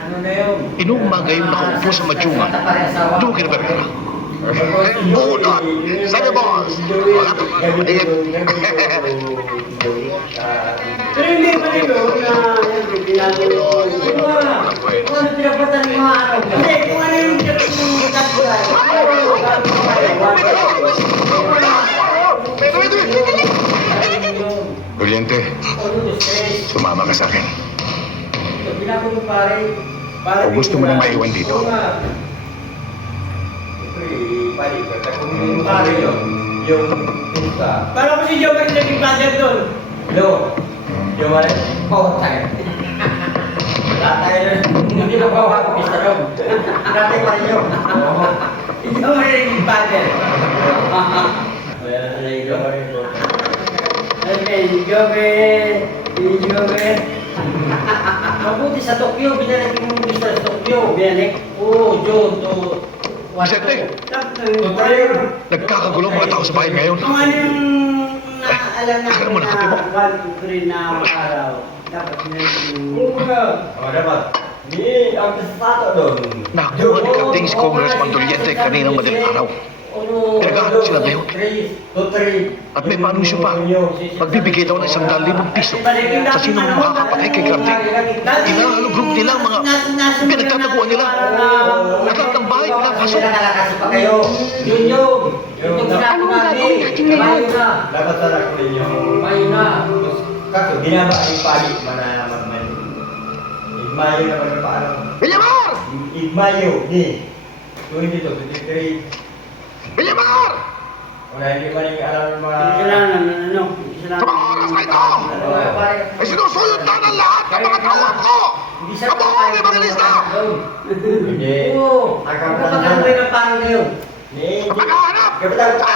Ano na yun? Inuma ngayon nakaupo sa madyungan. Duki na Rivera. Bunot! Sabi boss! Wala ka pa naman. Pero hindi pa rin yun na ginagawa ko. Kung ano pinapatan ng mga araw. Hindi, kung ano yung pinapatan. Oriente, sumama ka sa akin. O gusto mo na maiwan dito? Parang ko si Joker naging vlogger doon. Hello? Joker? Oo, tayo. Wala tayo doon. Hindi mo ba ako pista doon? Dati pa rin yun. Joker naging vlogger. Okay, Joker. Mabuti sa Tokyo, binalik yung pista sa Tokyo. Binalik? Oo, John, to... Vicente! Nagkakagulo mga tao sa bahay ngayon. Kung ano yung naalam na Alam mo na, kape mo. 1 to 3 na araw, dapat Dapat. Hindi, ang sasato doon. Nakuha ni Kating si Congressman Doliente kaninang madaling araw. Pinaghahanap sila ngayon. At may panunsyo pa. Magbibigay daw ng 100,000 piso sa sinong makakapatay kay Grande. Inahalo group nila ang mga pinagtataguan nila. Lahat ng bahay pinapasok. Nakalakasi pa kayo. Yun. Itong ginagawa natin ngayon. Dapat sana ko rin yung... Mayo na. Kaso, ginaba ang pali, mananaman man. Igmayo naman yung paano. Villamar! Igmayo, ni. Tuwing dito, 23. Villamar! Wala, hindi man yung alam ng mga... Kailangan, Sa mga oras na ito, ay sinusuyod na ng lahat ng mga tawag ko! Kabuo ni mga lista! Hindi. Oo. Ang Kapag ang may na parang ngayon. Hindi. Kapag-hanap! Kapitan,